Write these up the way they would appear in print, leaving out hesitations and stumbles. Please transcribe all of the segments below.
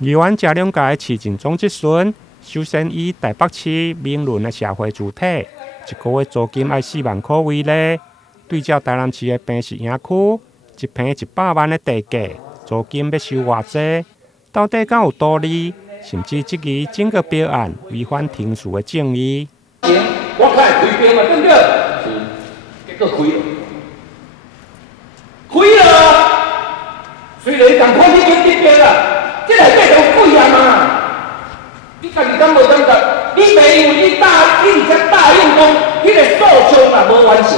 议员这两届市政总质询，首先以台北市明伦的社会主体，一个月租金要4万块为例，对照台南市的平实营区，一平100万的地价，租金要收偌济？到底敢有道理？甚至质疑整个标案违反庭事的正义。我看开标嘛，对不对？是，结果开了，虽然同款已经得标啦，这内底就有鬼啊嘛！你家己敢无感觉？你袂因为你直接答应讲，迄个诉讼也无完成，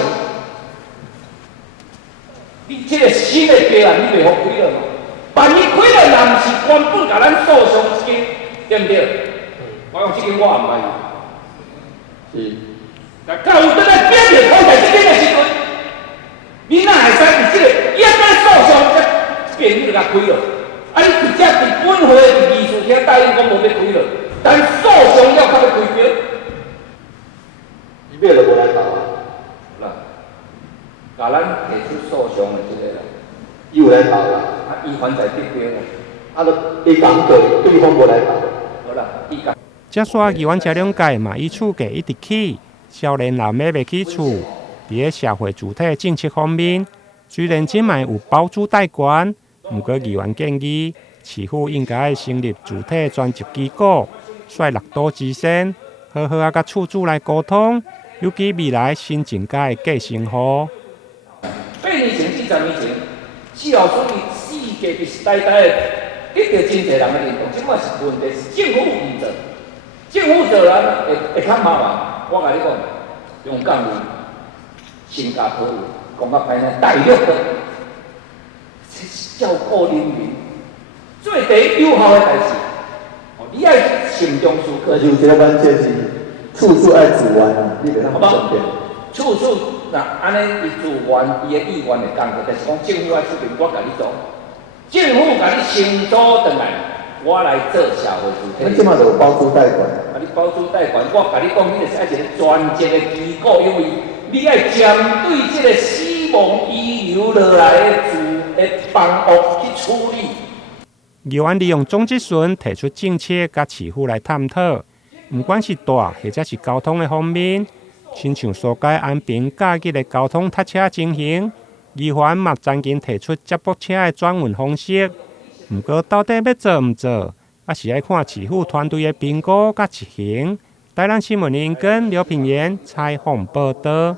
你这个新的标案你袂好开了嘛？万一开了，若毋是原本甲咱诉讼这个，对不对？我讲这个我也唔爱用。是。但到有倒来变着考在这个的时阵，你哪会使伫这个也在诉讼这边你就甲开了？啊，你直接伫本会的议事厅答应讲无要开了，但诉讼了才要开标。伊尾就无来搞啊，啦，甲咱提出诉讼的这个啦，伊有来搞啦，啊，伊还在得标啦，啊，就伊讲过，对方无来搞，好啦，伊讲。这煞议员这两届嘛，以厝价一直起，少年人买袂起厝。伫个社会主体政策方面，虽然即卖有包租代管，不过议员建议市府应该成立主体专责机构，率6都之先，好好甲厝主来沟通，尤其未来新政界计生活。8年前、40年前，四号所以世界是代代得到真侪人的认同，即摆是问题是政府唔做，政府做人会较麻烦。我甲你讲，用港语、新加坡语讲较歹呢，大陆的，这是照顾人民最第有效的代志。哦，你爱慎重思考。就这关键是处处爱主完，你给他们正面。处处那安尼伊自愿，伊的意愿会讲的，但是讲政府爱出面，我甲你做，政府甲你承租转来。我来做社会主体。咱即马就有包租代管。啊，你包租代管，我甲你讲，你就是爱一个专职的机构，因为你爱针对这个死亡遗留落来的房屋去处理。议员利用总质询提出政策，甲市府来探讨，不管是大或者是交通的方面，亲像所界安平假日的交通塞车情形，议员嘛曾经提出接驳车的转运方式。不过，到底要做唔做，还是要看市府团队的评估甲执行。台南新闻林根刘品言采访报道。